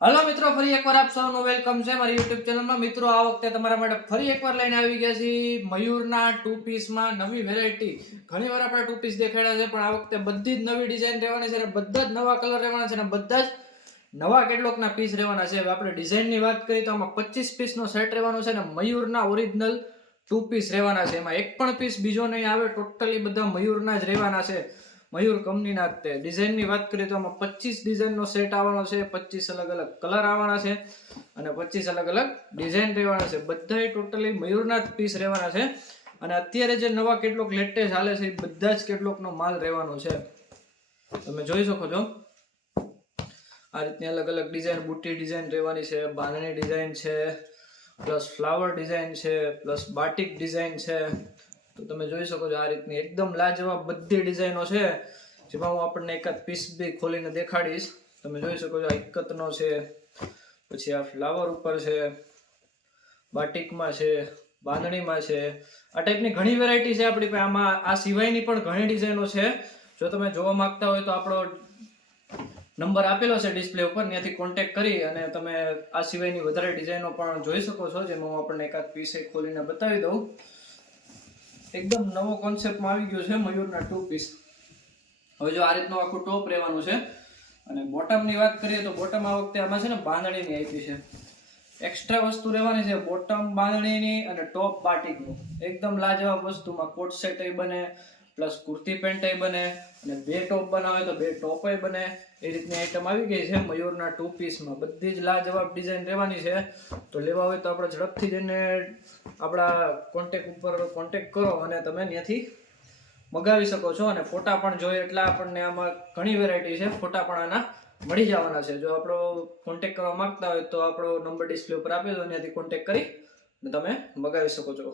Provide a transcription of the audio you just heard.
Hello मित्रों, फरी एक बार आप सबનું વેલકમ છે મારી YouTube ચેનલમાં। મિત્રો, આ વખતે તમારા માટે ફરી એકવાર લઈને આવી ગયા છીએ મયુરના ટુ પીસમાં નવી વેરાયટી। ઘણીવાર આપણે ટુ પીસ દેખાડ્યા છે, પણ આ વખતે બધી જ નવી ડિઝાઇન રહેવાની છે અને બધા જ નવા કલર રહેવાના છે અને બધા જ નવા કેટલોગના પીસ રહેવાના છે। હવે આપણે ડિઝાઇનની વાત કરીએ તો આમાં 25 પીસનો સેટ રહેવાનો છે અને મયુરના ઓરિજિનલ ટુ પીસ રહેવાના છે। એમાં એક પણ પીસ બીજો નહીં આવે, ટોટલી બધા મયુરના જ રહેવાના છે। મયુર કંપનીના તે ડિઝાઇનની વાત કરીએ તો આમાં 25 ડિઝાઇનનો સેટ આવવાનો છે, 25 અલગ અલગ કલર આવવાના છે અને 25 અલગ અલગ ડિઝાઇન રહેવાના છે। બધાય ટોટલી મયુરના જ પીસ રહેવાના છે અને અત્યારે જે નવા કેટલોક લેટેસ્ટ હાલે છે એ બધા જ કેટલોકનો માલ રહેવાનો છે। તમે જોઈ શકો છો આ રીતની અલગ અલગ ડિઝાઇન, બુટ્ટી ડિઝાઇન રહેવાની છે, બાંધણી ડિઝાઇન છે, પ્લસ ફ્લાવર ડિઝાઇન છે, પ્લસ બાટિક ડિઝાઇન છે। તો તમે જોઈ શકો છો આ રીતની એકદમ લાજવાબ બધી ડિઝાઇનો છે, જેમાં હું આપણને એકાદ પીસ બી ખોલીને દેખાડીશ। તમે જોઈ શકો છો આ ઇકતનો છે, પછી આ ફ્લાવર ઉપર છે, બાટિકમાં છે, બાંધણીમાં છે, આ ટાઈપની ઘણી વેરાયટી છે આપણી પાસે। આમાં આ સિવાયની પણ ઘણી ડિઝાઇનો છે। જો તમે જોવા માંગતા હોય તો આપણો નંબર આપેલો છે ડિસ્પ્લે ઉપર, ત્યાંથી કોન્ટેક્ટ કરી અને તમે આ સિવાયની વધારે ડિઝાઇનો પણ જોઈ શકો છો, જેમાં હું આપણને એકાદ પીસ ખોલીને બતાવી દઉં। એકદમ નવો કોન્સેપ્ટમાં આવી ગયો છે મયુરના ટુ પીસ। હવે જો આ રીતનું આખું ટોપ રહેવાનું છે અને બોટમની વાત કરીએ તો બોટમ આ વખતે આમાં છે ને બાંધણીની આપી છે। એક્સ્ટ્રા વસ્તુ રહેવાની છે, બોટમ બાંધણીની અને ટોપ બાટિકનું। એકદમ લાજવાબ વસ્તુમાં કોટ સેટ બને, પ્લસ કુર્તી પેન્ટ બને અને બે ટોપ બનાવે તો બે ટોપ બને, એ રીતની આઈટમ આવી ગઈ છે મયુરના ટુ પીસમાં। બધી જ લાજવાબ ડિઝાઇન રહેવાની છે। તો લેવા હોય તો આપણે ઝડપથી જઈને આપણા કોન્ટેક્ટ ઉપર કોન્ટેક્ટ કરો અને તમે ત્યાંથી મગાવી શકો છો। અને ફોટા પણ જોઈએ એટલે આપણને આમાં ઘણી વેરાયટી છે, ફોટા પણ આના મળી જવાના છે। જો આપણો કોન્ટેક્ટ કરવા માંગતા હોય તો આપણો નંબર ડિસ્પ્લે ઉપર આપેલો, ત્યાંથી કોન્ટેક્ટ કરી તમે મગાવી શકો છો।